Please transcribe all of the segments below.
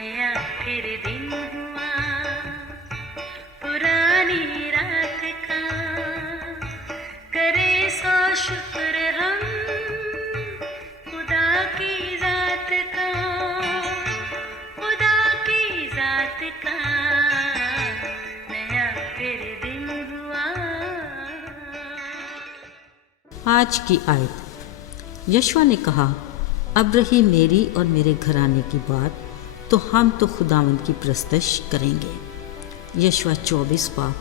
नया फिर दिन हुआ पुरानी रात का, करे सौ शुक्र हम खुदा की जात का, खुदा की जात का नया फिर दिन हुआ। आज की आयत। यशवा ने कहा, अब रही मेरी और मेरे घराने की बात, तो हम तो खुदावंद की प्रस्तश करेंगे। यशवा 24 पाक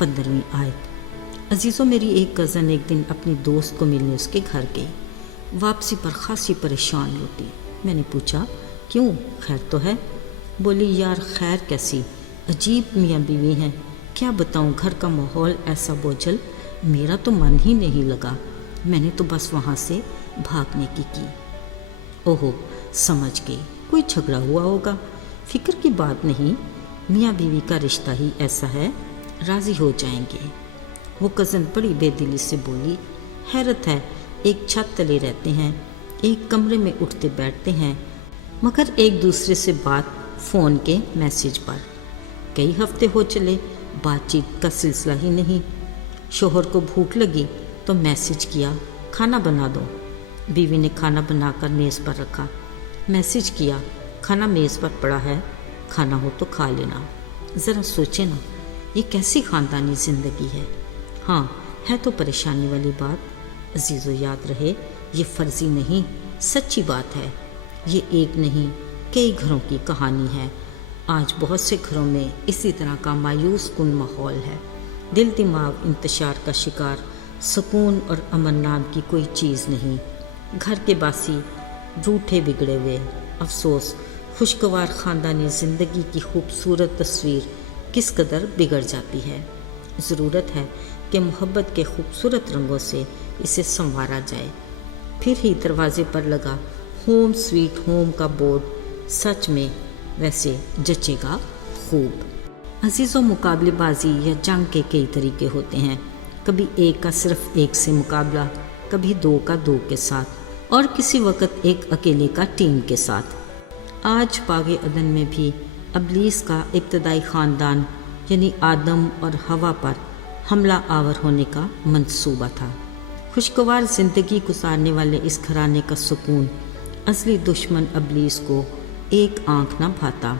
15वीं आयत। अजीज़ों, मेरी एक कज़न एक दिन अपनी दोस्त को मिलने उसके घर गई। वापसी पर खासी परेशान लौटी। मैंने पूछा, क्यों, खैर तो है? बोली, यार खैर कैसी, अजीब मियाँ बीवी हैं, क्या बताऊँ, घर का माहौल ऐसा बोझल, मेरा तो मन ही नहीं लगा। मैंने तो बस वहाँ से भागने की। ओहो, समझ गई, कोई झगड़ा हुआ होगा। फिक्र की बात नहीं, मियाँ बीवी का रिश्ता ही ऐसा है, राज़ी हो जाएंगे। वो कज़न बड़ी बेदिली से बोली, हैरत है, एक छत तले रहते हैं, एक कमरे में उठते बैठते हैं, मगर एक दूसरे से बात फ़ोन के मैसेज पर। कई हफ्ते हो चले, बातचीत का सिलसिला ही नहीं। शोहर को भूख लगी तो मैसेज किया, खाना बना दो। बीवी ने खाना बनाकर मेज़ पर रखा। मैसेज किया, खाना मेज़ पर पड़ा है, खाना हो तो खा लेना। ज़रा सोचे ना, ये कैसी ख़ानदानी ज़िंदगी है। हाँ, है तो परेशानी वाली बात। अजीज़ों, याद रहे, ये फ़र्ज़ी नहीं, सच्ची बात है। ये एक नहीं, कई घरों की कहानी है। आज बहुत से घरों में इसी तरह का मायूस कुन माहौल है। दिल दिमाग इंतशार का शिकार, सुकून और अमन नाम की कोई चीज़ नहीं। घर के बासी रूठे बिगड़े हुए, अफसोस, खुशगवार ख़ानदानी ज़िंदगी की खूबसूरत तस्वीर किस कदर बिगड़ जाती है। ज़रूरत है कि मोहब्बत के खूबसूरत रंगों से इसे संवारा जाए। फिर ही दरवाज़े पर लगा होम स्वीट होम का बोर्ड सच में वैसे जचेगा खूब। अजीज़ों, मुकाबलेबाजी या जंग के कई तरीके होते हैं। कभी एक का सिर्फ एक से मुकाबला, कभी दो का दो के साथ, और किसी वक्त एक अकेले का टीम के साथ। आज बाग़े अदन में भी इब्लीस का इब्तदाई ख़ानदान यानी आदम और हवा पर हमला आवर होने का मंसूबा था। खुशगवार ज़िंदगी गुजारने वाले इस घराने का सुकून असली दुश्मन इब्लीस को एक आँख न भाता,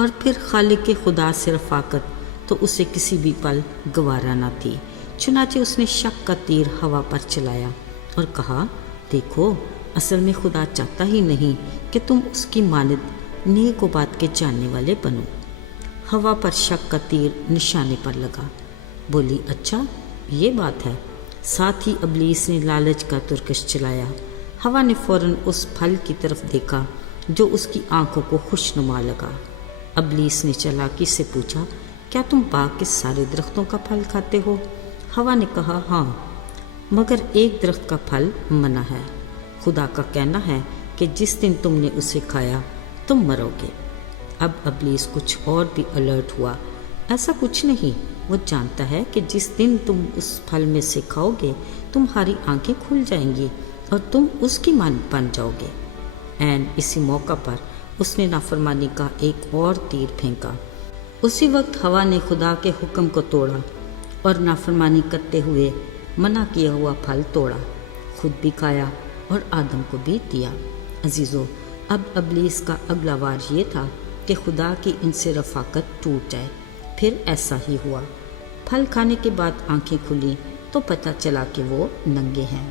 और फिर खालिक के खुदा से रफ़ाकत तो उसे किसी भी पल गवारा न थी। चुनाचे उसने शक का तीर हवा पर चलाया और कहा, देखो, असल में खुदा चाहता ही नहीं कि तुम उसकी मानद नेक बात के जानने वाले बनो। हवा पर शक का तीर निशाने पर लगा। बोली, अच्छा ये बात है। साथ ही इब्लीस ने लालच का तुरकश चलाया। हवा ने फ़ौरन उस फल की तरफ देखा जो उसकी आंखों को खुशनुमा लगा। इब्लीस ने चालाकी से पूछा, क्या तुम बाग के सारे दरख्तों का फल खाते हो? हवा ने कहा, हाँ, मगर एक दरख्त का फल मना है। खुदा का कहना है कि जिस दिन तुमने उसे खाया तुम मरोगे। अब इब्लीस कुछ और भी अलर्ट हुआ। ऐसा कुछ नहीं, वो जानता है कि जिस दिन तुम उस फल में से खाओगे तुम्हारी आंखें खुल जाएंगी और तुम उसकी मान बन जाओगे। एन इसी मौका पर उसने नाफरमानी का एक और तीर फेंका। उसी वक्त हवा ने खुदा के हुक्म को तोड़ा और नाफरमानी करते हुए मना किया हुआ फल तोड़ा, खुद भी खाया और आदम को भी दिया। अजीज़ों, अब इब्लीस का अगला वार ये था कि खुदा की इनसे रफ़ाकत टूट जाए। फिर ऐसा ही हुआ। फल खाने के बाद आंखें खुली तो पता चला कि वो नंगे हैं।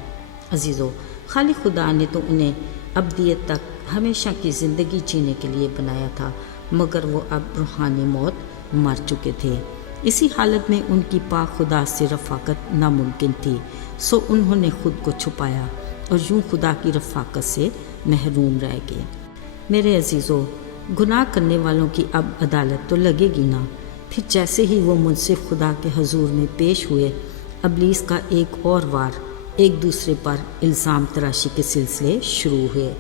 अजीज़ों, खाली खुदा ने तो उन्हें अब्दियत तक हमेशा की ज़िंदगी जीने के लिए बनाया था, मगर वो अब रूहानी मौत मर चुके थे। इसी हालत में उनकी पाक खुदा से रफ़ाकत नामुमकिन थी, सो उन्होंने खुद को छुपाया और यूं खुदा की रफ़ाकत से महरूम रह गए। मेरे अजीज़ों, गुनाह करने वालों की अब अदालत तो लगेगी ना। फिर जैसे ही वो मुझसे खुदा के हजूर में पेश हुए, इब्लीस का एक और वार, एक दूसरे पर इल्ज़ाम तराशी के सिलसिले शुरू हुए।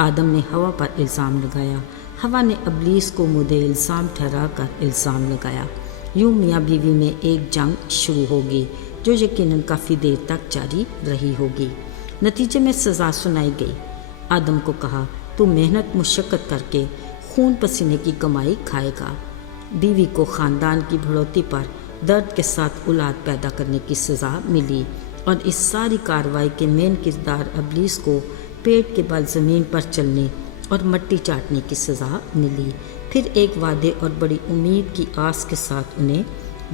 आदम ने हवा पर इल्ज़ाम लगाया, हवा ने इब्लीस को मुद्दे इल्ज़ाम ठहरा कर इल्ज़ाम लगाया। यूं मियाँ बीवी में एक जंग शुरू होगी जो यकीनन काफ़ी देर तक जारी रही होगी। नतीजे में सज़ा सुनाई गई। आदम को कहा, तू मेहनत मुशक्क़त करके खून पसीने की कमाई खाएगा। बीवी को ख़ानदान की बढ़ोतरी पर दर्द के साथ औलाद पैदा करने की सज़ा मिली और इस सारी कार्रवाई के मेन किरदार इब्लीस को पेट के बल ज़मीन पर चलने और मट्टी चाटने की सज़ा मिली। फिर एक वादे और बड़ी उम्मीद की आस के साथ उन्हें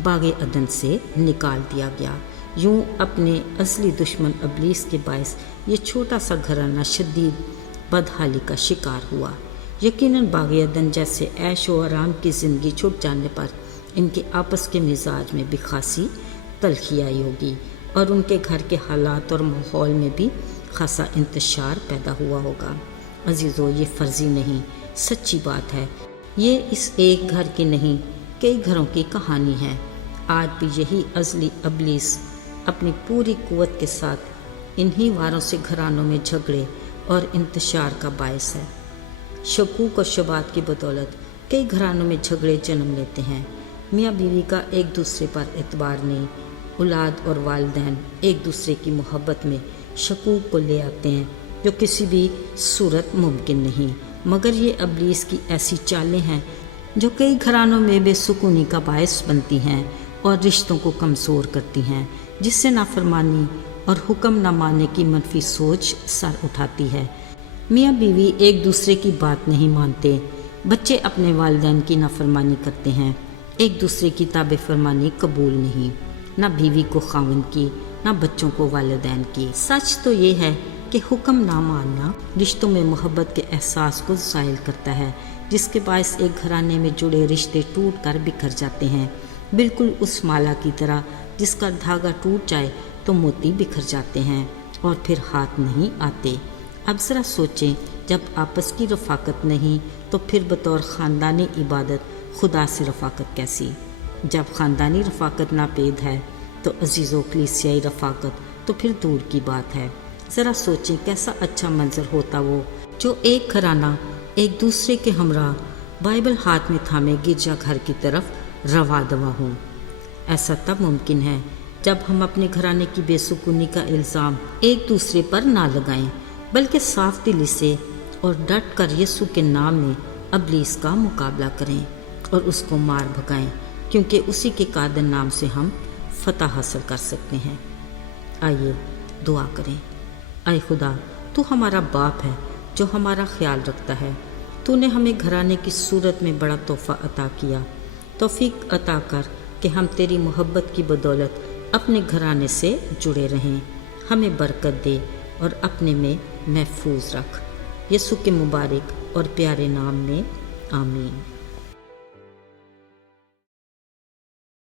बागे अदन से निकाल दिया गया। यूं अपने असली दुश्मन इब्लीस के बायस ये छोटा सा घराना शदीद बदहाली का शिकार हुआ। यकीनन बागे अदन जैसे ऐश व आराम की ज़िंदगी छूट जाने पर इनके आपस के मिजाज में भी खासी तलखी आई होगी और उनके घर के हालात और माहौल में भी खासा इंतशार पैदा हुआ होगा। अजीज़ों, ये फर्जी नहीं, सच्ची बात है। ये इस एक घर की नहीं, कई घरों की कहानी है। आज भी यही अज़ली इब्लीस अपनी पूरी कुव्वत के साथ इन्हीं वारों से घरानों में झगड़े और इंतशार का बायस है। शकूक और शबात की बदौलत कई घरानों में झगड़े जन्म लेते हैं। मियाँ बीवी का एक दूसरे पर एतबार नहीं, औलाद और वालिदैन एक दूसरे की मोहब्बत में शकूक को ले आते हैं जो किसी भी सूरत मुमकिन नहीं। मगर ये इब्लीस की ऐसी चालें हैं जो कई घरानों में बेसुकूनी का बायस बनती हैं और रिश्तों को कमज़ोर करती हैं, जिससे नाफरमानी और हुक्म न मानने की मनफी सोच सर उठाती है। मियाँ बीवी एक दूसरे की बात नहीं मानते, बच्चे अपने वालिदैन की नाफरमानी करते हैं, एक दूसरे की ताबे फरमानी कबूल नहीं, ना बीवी को खाविंद की, ना बच्चों को वालिदैन की। सच तो ये है कि हुक्म ना मानना रिश्तों में मोहब्बत के एहसास को ज़ायल करता है, जिसके बायस एक घराने में जुड़े रिश्ते टूट कर बिखर जाते हैं, बिल्कुल उस माला की तरह जिसका धागा टूट जाए तो मोती बिखर जाते हैं और फिर हाथ नहीं आते। अब ज़रा सोचें, जब आपस की रफ़ाकत नहीं तो फिर बतौर ख़ानदानी इबादत खुदा से रफ़ाकत कैसी? जब ख़ानदानी रफ़ाकत नापेद है तो अजीज़ों कलीसियाई रफ़ाकत तो फिर दूर की बात है। ज़रा सोचें कैसा अच्छा मंजर होता वो जो एक घराना एक दूसरे के हमरा बाइबल हाथ में थामे गिरजा घर की तरफ रवा दवा हों। ऐसा तब मुमकिन है जब हम अपने घराने की बेसुकूनी का इल्ज़ाम एक दूसरे पर ना लगाएं, बल्कि साफ दिली से और डट कर यीशु के नाम में इब्लीस का मुकाबला करें और उसको मार भगाएं, क्योंकि उसी के कादर नाम से हम फतह हासिल कर सकते हैं। आइए दुआ करें। आए खुदा, तू हमारा बाप है जो हमारा ख्याल रखता है। तूने हमें घराने की सूरत में बड़ा तोहफ़ा अता किया। तौफीक अता कर कि हम तेरी मोहब्बत की बदौलत अपने घराने से जुड़े रहें। हमें बरकत दे और अपने में महफूज रख। यीशु के मुबारक और प्यारे नाम में आमीन।